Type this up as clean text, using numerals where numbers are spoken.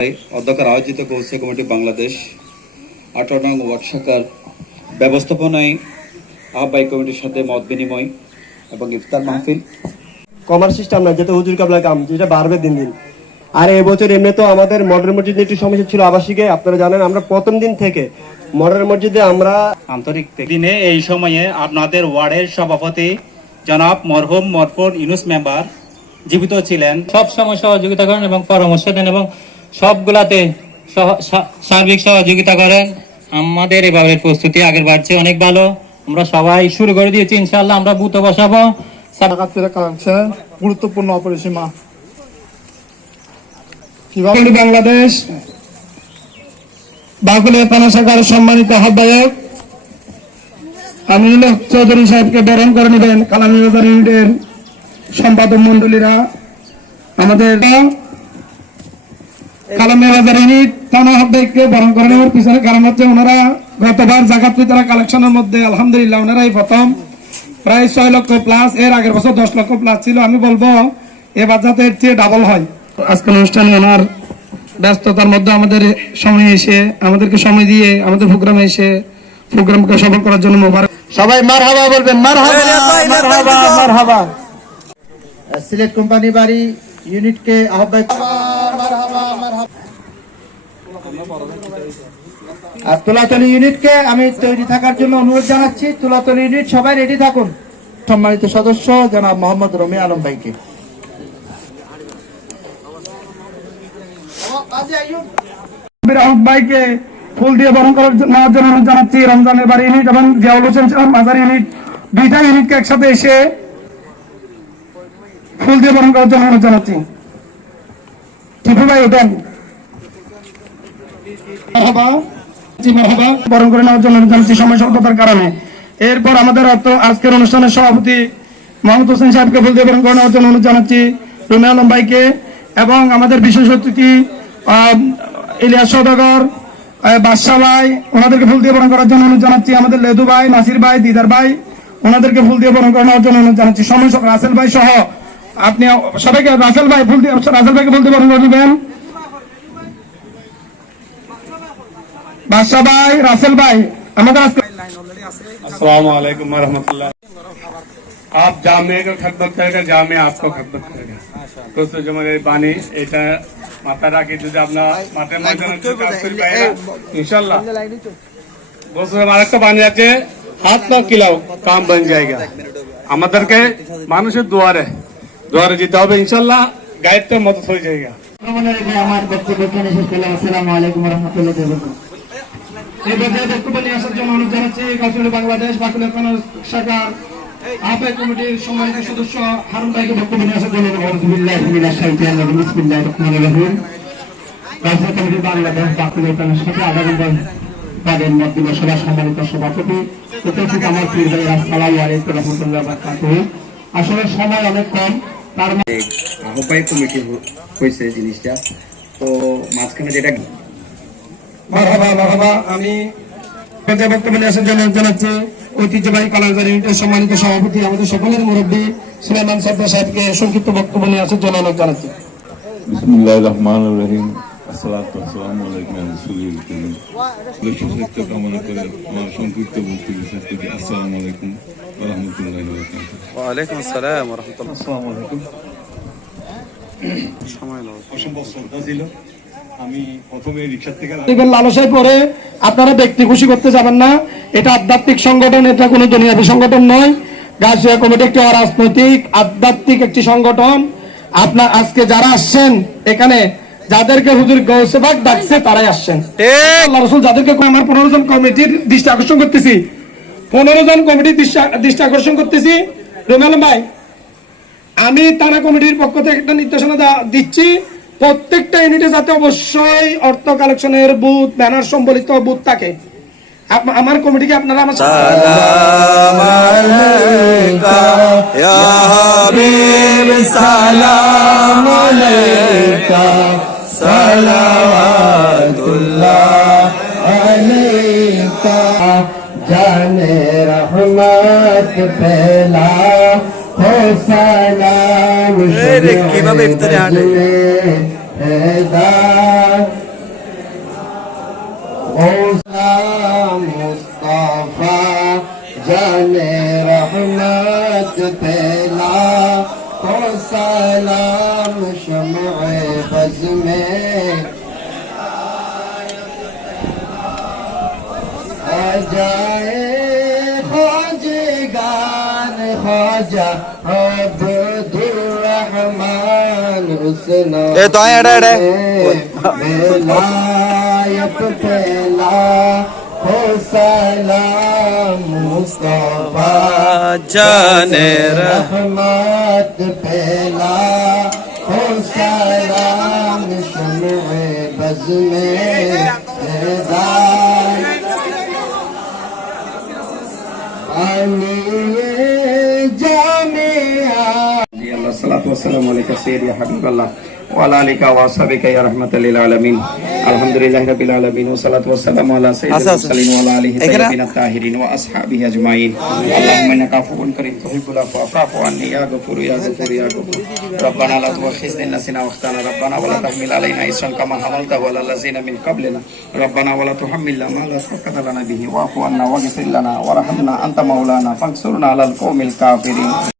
অধ্যক্ষের আয়োজিত গৌসে কমিটি বাংলাদেশ 18 নং ওয়ার্ড শাখার ব্যবস্থাপনায় আহ্বায়ক কমিটির সাথে মত বিনিময় এবং ইফতার মাহফিল কমার সিস্টেম না, যেটা হুজুর কাবলা কাম, যেটা বাড়বে দিন দিন। আর এবছর এমনি তো আমাদের মডার্ন মসজিদে একটু সমস্যা ছিল আবাসিকে, আপনারা জানেন। আমরা প্রথম দিন থেকে মডার্ন মসজিদে আমরা আন্তরিক দিনে এই সময়ে আপনাদের ওয়ার্ডের সভাপতি জনাব মরহুম মরফুন ইউনুস মেম্বার জীবিত ছিলেন, সব সময় সহযোগিতা করেন এবং পরামর্শ দেন এবং সবগুলাতে সার্বিক সহযোগিতা করেন। আমাদের এবারের প্রস্তুতি আগের বার চেয়ে অনেক ভালো। আমরা সবাই শুরু করে দিয়েছি, ইনশাআল্লাহ আমরা বুথ বসাবো। গুরুত্বপূর্ণ অপরিসীমা বাংলাদেশ বাকুলিয়া থানা শাখার সম্মানিত আহ্বায়ক আমিনুল হক চৌধুরী সাহেবকে বরণ করে নেবেন কালামী বাজার ইউনিটের সম্পাদক মন্ডলীরা। আমাদের কালামী বাজার ইউনিট থানা আহ্বায়ককে বরণ করে নেওয়ার পিছনে কারণ হচ্ছে ওনারা গতবার জাকাত ফিতরা কালেকশনের মধ্যে আলহামদুলিল্লাহ ওনারাই প্রথম, প্রায় 6 লক্ষ প্লাস। এর আগের বছর 10 লক্ষ প্লাস ছিল। আমি বলবো এবার যাতে এর চেয়ে ডাবল হয়। আজকের অনুষ্ঠানে ওনার ব্যস্ততার মধ্যে আমাদের সময় এসে আমাদেরকে সময় দিয়ে আমাদের প্রোগ্রামে এসে প্রোগ্রামকে সফল করার জন্য মোবারক। সবাই মারহাবা বলবেন, মারহাবা মারহাবা মারহাবা। সিলেট কোম্পানি বাড়ি ইউনিটকে আহ্বায়ক আর তুলাতলি ইউনিটকে আমি তৈরি থাকার জন্য অনুরোধ জানাচ্ছি। তুলাতলি ইউনিট সবাই রেডি থাকুন। সম্মানিত সদস্য জনাব মোহাম্মদ রমি আলম ভাইকে ভাইকে ফুল দিয়ে বরণ করার জন্য অনুরোধ জানাচ্ছি। রমজানের বাড়ি ইউনিট এবং জিয়াউল হোসেন মাজার ইউনিট দুইটা ইউনিটকে একসাথে এসে ফুল দিয়ে বরণ করার জন্য অনুরোধ জানাচ্ছি। টিপু ভাই ওঠেন, বরণ করে নেওয়ার জন্য অনুরোধ জানাচ্ছি সময় স্বল্পতার কারণে। এরপর আমাদের আজকের অনুষ্ঠানের সভাপতি মোহাম্মদ হোসেন সাহেবকে ফুল দিয়ে বরণ করে নেওয়ার জন্য অনুরোধ জানাচ্ছি। রুমি আলম ভাইকে এবং আমাদের বিশেষ অতিথি ইলিয়াস সওদাগর, বাদশা ভাই, ওনাদেরকে ফুল দিয়ে বরণ করার জন্য অনুরোধ জানাচ্ছি। আমাদের লেদু ভাই, নাসির ভাই, দিদার ভাই, ওনাদেরকে ফুল দিয়ে বরণ করে নেওয়ার জন্য অনুরোধ জানাচ্ছি। সময় রাসেল ভাই সহ আপনি সবাইকে রাসেল ভাইকে ফুল দিয়ে বরণ করে দিবেন। বাদশা ভাই, রাসেল ভাই আমাদের अस्सलाम वालेकुम रहमतुल्लाह। आप जामे को खिदमत करेगा, जामे आपको खिदमत करेगा। दोस्तों जो मेरे बानी এটা মাথা রাখি যদি আপনার মাথায় ময়দানে इंशाल्लाह। दोस्तों আরেকটা বানি আছে, হাত না কিলাও কাম बन जाएगा। আমাদেরকে মানুষের দুয়ারে যেতে হবে, ইনশাআল্লাহ গায়েতে মদত হয়ে যায়গা। আমার বক্তব্য এখানে শেষ করলাম। আসসালামু আলাইকুম ওয়া রাহমাতুল্লাহি ওয়া বারাকাতুহু। এই পর্যায়ে বক্তব্য নিয়ে আসার জন্য অনুরোধ জানাচ্ছি গাজীপুর বাংলাদেশ বাকুলিয়া থানা শাখার আহ্বায়ক কমিটির সম্মানিত সদস্য হারুন ভাইকে বক্তব্য নিয়ে আসার জন্য অনুরোধ। বিসমিল্লাহির রহমানির রহিম। গাজীপুর কমিটি বাংলাদেশ বাকুলিয়া থানা শাখা আগামীকাল তাদের মধ্যে সভা সম্মানিত সভাপতি উপস্থিত আমার প্রিয় ভাই, আসসালামু আলাইকুম ওয়া রাহমাতুল্লাহি ওয়া বারাকাতুহু। আসলে সময় অনেক কম, তার আহ্বায়ক কমিটি হয়েছে জিনিসটা তো মাঝখানে যেটা মারহাবা। আমি বক্তব্য নিয়ে আসার জন্য জানাচ্ছি ঐতিহ্যবাহী কালাবাজার ইউনিটের সম্মানিত সভাপতি আমাদের সকলের মুরব্বী সুলাইমান সরদার সাহেবকে সংক্ষিপ্ত বক্তব্য নিয়ে আসার জন্য অনুরোধ জানাচ্ছি। বিসমিল্লাহির রহমানির রহিম। আসসালাতু ওয়াসসালামু আলাইকুম ইয়া রাসূলুল্লাহ। সুস্বাস্থ্য কামনা করে আমার সংক্ষিপ্ত বক্তব্য শেষ করছি। আসসালামু আলাইকুম ওয়া রাহমাতুল্লাহি ওয়া বারাকাতুহু। ওয়া আলাইকুম আসসালাম ওয়া রাহমাতুল্লাহ। আসসালামু আলাইকুম। অসম্ভব শ্রদ্ধা ছিল। আমি প্রথমে রিকশা থেকে লালসায় পড়ে আপনারা ব্যক্তি খুশি করতে যাবেন না। এটা আধ্যাত্মিক সংগঠন, এটা কোনো দুনিয়াবী সংগঠন নয়। গাজীপুর কমিটি একটি অরাজনৈতিক আধ্যাত্মিক একটি সংগঠন। আপনার আজকে যারা আসছেন এখানে, যাদেরকে হুজুর গৌসে পাক ডাকছে তারাই আসছেন। আল্লাহ রাসূল যাদেরকে আমার 15 জন কমিটির দৃষ্টি আকর্ষণ করতেছি, 15 জন কমিটির দৃষ্টি আকর্ষণ করতেছি। রুমেল ভাই, আমি থানা কমিটির পক্ষ থেকে একটা নির্দেশনা দিচ্ছি, প্রত্যেকটা ইউনিটে যাতে অবশ্যই অর্থ কালেকশনের বুথ, ব্যানার সম্বলিত বুথ থাকে। আমার কমিটিকে আপনারা আমার সালাম আলাইকা ইয়া হাবিব, সালাম আলাইকা, সালাওয়াতুল্লাহ আলাইকা, জানে রহমত ফেলা हो सलाम। किভাবে ইফতারে হাঁটে हुस्न ए तो आए एड़े विलायत फैला हो सलाम मुस्तफा जाने रहमत फैला हो सलाम शम्ए बज़ में हिदायत आनिए जामिया আল্লাহ সালাতু ওয়াসসালামু আলাইকা সাইয়্যিদি হাবিবাল্লাহ ওয়া আলা আলিকা ওয়া আসহাবিকা ইয়া রাহমাতাল লিল আলামিন আলহামদুলিল্লাহি রাব্বিল আলামিন ওয়া সালাতু ওয়াসসালামু আলা সাইয়্যিদিল মুরসালিন ওয়া আলা আলিহি তাইয়্যিবিন আত-তাহিরিন ওয়া আসহাবিহি আজমাইন আল্লাহুম্মা ইন্নাকা আফুউন কারীম তুহিব্বুল আফওয়া ফা'ফু আন্নি ইয়া গফুরু ইয়া গফুরু ইয়া গফুর রব্বানা লা তুআখিযনা ইন নাসিনা ওয়া আখতানা রব্বানা ওয়া লা তাহমিল আলাইনা ইসরান কামা হামালতাহু আলা আল্লাযিনা মিন ক্বাবলিনা রব্বানা ওয়া লা তুহাম্মিলনা মা লা তাকাতা লানা বিহি ওয়া'ফু আন্না ওয়াগফির লানা ওয়ারহামনা আনতা মাওলানা ফানসুরনা আলাল কওমিল কাফিরিন